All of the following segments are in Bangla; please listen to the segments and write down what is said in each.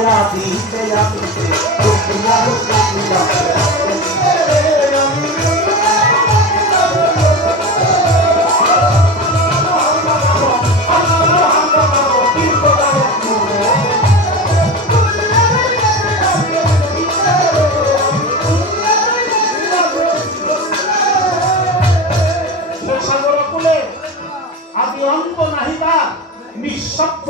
ছায়া দিতে আমিতে নিঃশব্দ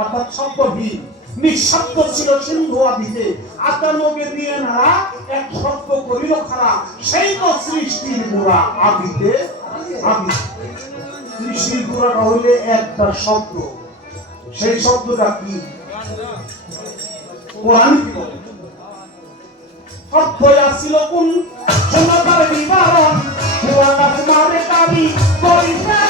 অর্থাৎ শব্দহীন নিঃশব্দ ছিল সিন্ধু আদিতে আদানকে দিয়ে নারা এক শব্দ করিল খারা সেই তো সৃষ্টির গোড়া আদিতে আদি সৃষ্টির গোড়াটা হইলে একটা শব্দ সেই শব্দটা কি কোরআন কি বলে শব্দ আসিল কোন সমতার বিবরণ কোরআন আসমানে দাবি করিছে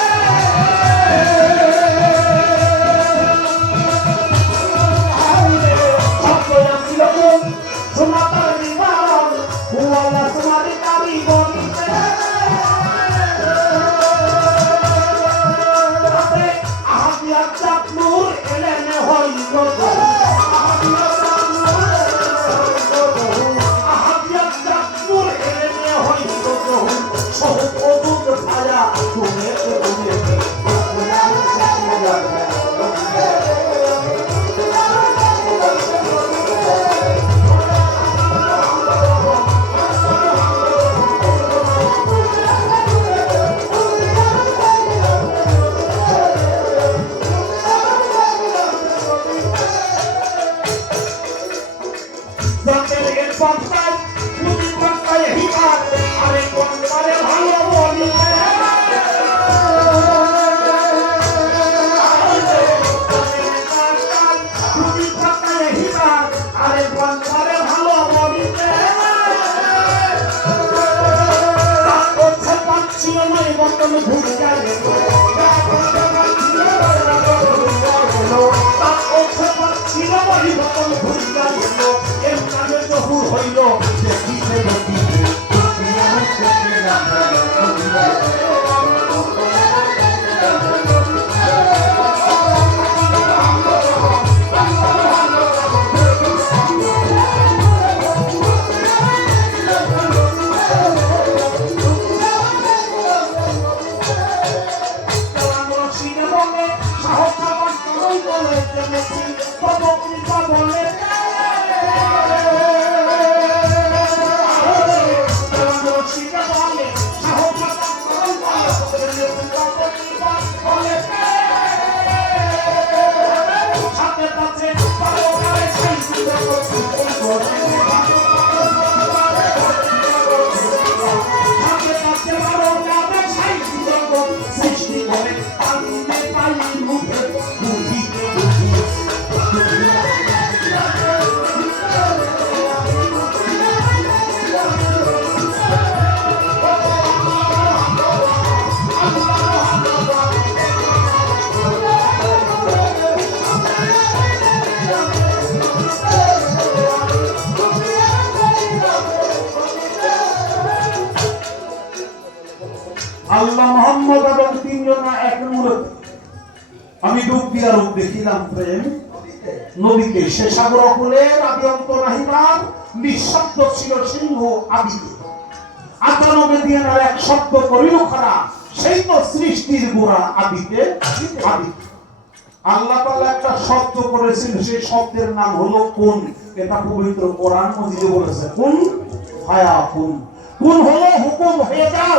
আল্লাহ মোহাম্মদ এবং তিনজন এক মূলত আমি ডুব দিয়া রূপ দেখিলাম প্রেম নদীকে সে সাগর কুলের আদি অন্ত নাহিবার নিঃশব্দ ছিল সিংহ আদিতে আদানকে দিয়ে নারা এক শব্দ করিল খারা সেই তো সৃষ্টির গোড়া আদিতে আদি আল্লাহ তাআলা একটা শব্দ করেছেন সেই শব্দের নাম হলো কুন এটা পবিত্র কোরআন মজিদে বলেছে কুন ফায়াকুন কুন হলো হুকুম হয়ে যাও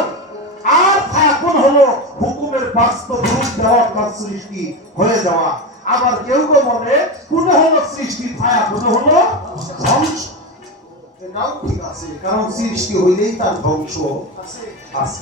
আর ফায়াকুন হলো হুকুমের বাস্তব রূপ দেওয়া বা সৃষ্টি হয়ে যাওয়া আবার কেউ কেউ বলে কুন হলো সৃষ্টি ফায়াকুন হলো ধ্বংস এটাও ঠিক আছে কারণ সৃষ্টি হইলেই তার ধ্বংস আছে